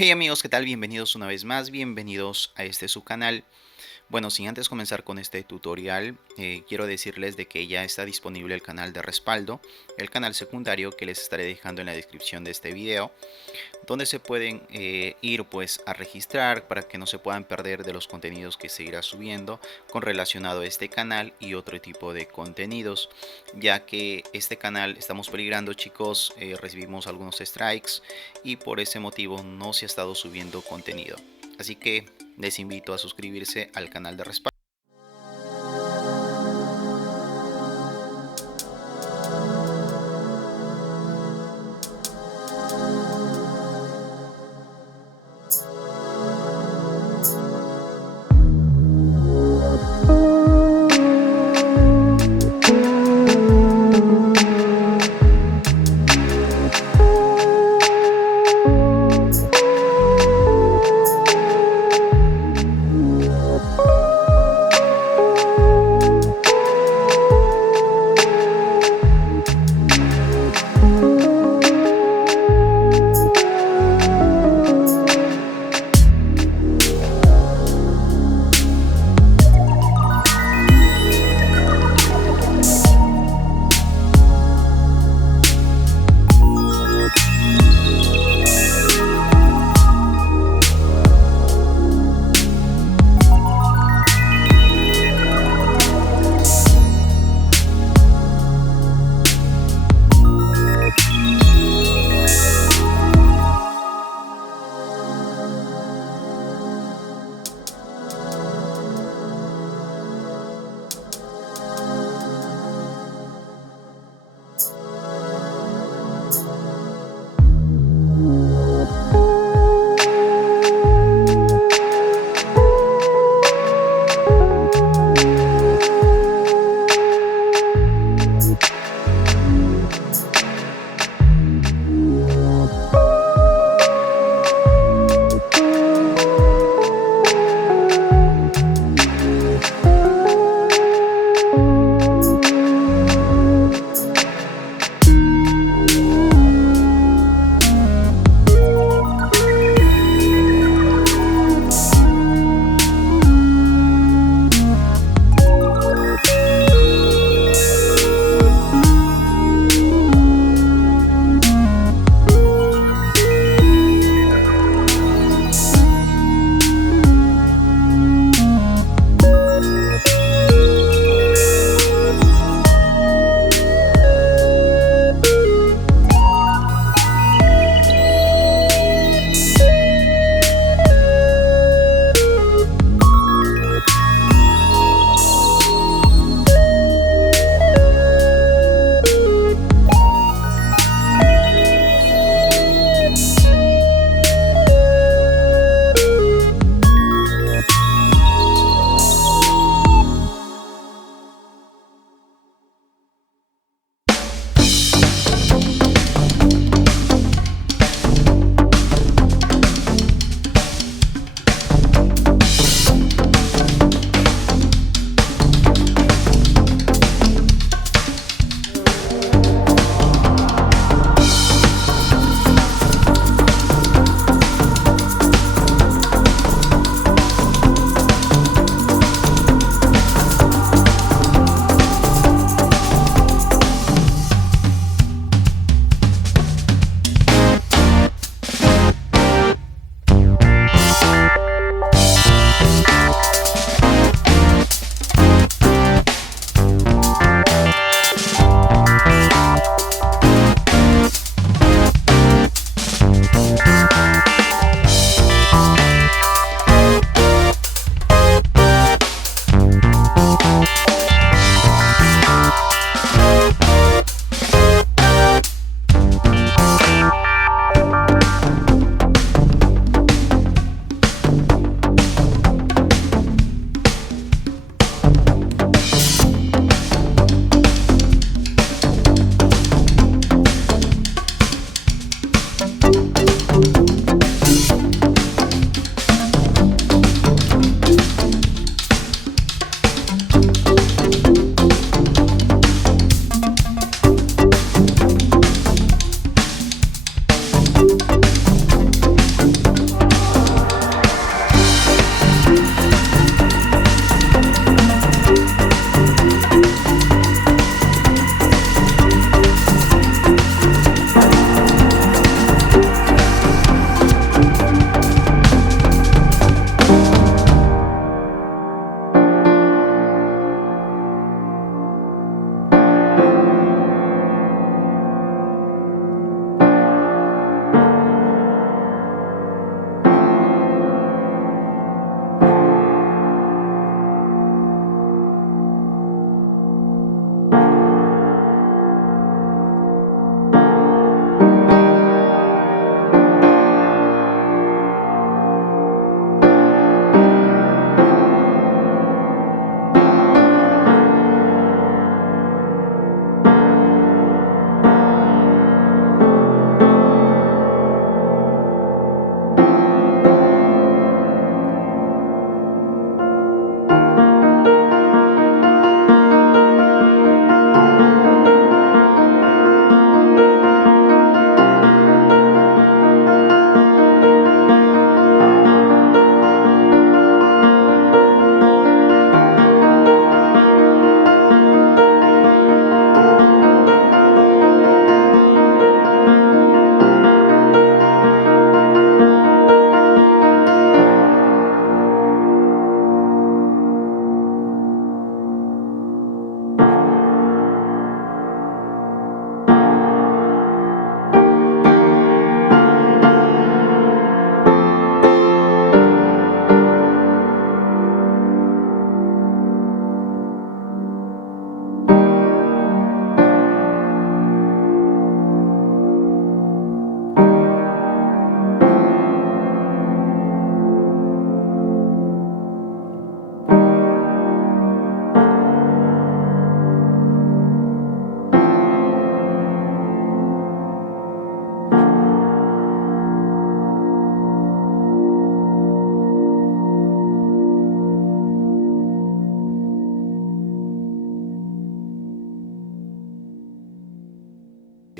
Hey amigos, ¿qué tal? Bienvenidos una vez más, bienvenidos a este su canal. Bueno, sin antes comenzar con este tutorial, quiero decirles de que ya está disponible el canal de respaldo, el canal secundario que les estaré dejando en la descripción de este video, donde se pueden ir pues a registrar para que no se puedan perder de los contenidos que se irá subiendo con relacionado a este canal y otro tipo de contenidos, ya que este canal estamos peligrando, chicos, recibimos algunos strikes y por ese motivo no se ha estado subiendo contenido, así que les invito a suscribirse al canal de respaldo.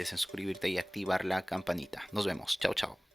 olvides en suscribirte y activar la campanita. Nos vemos. Chao, chao.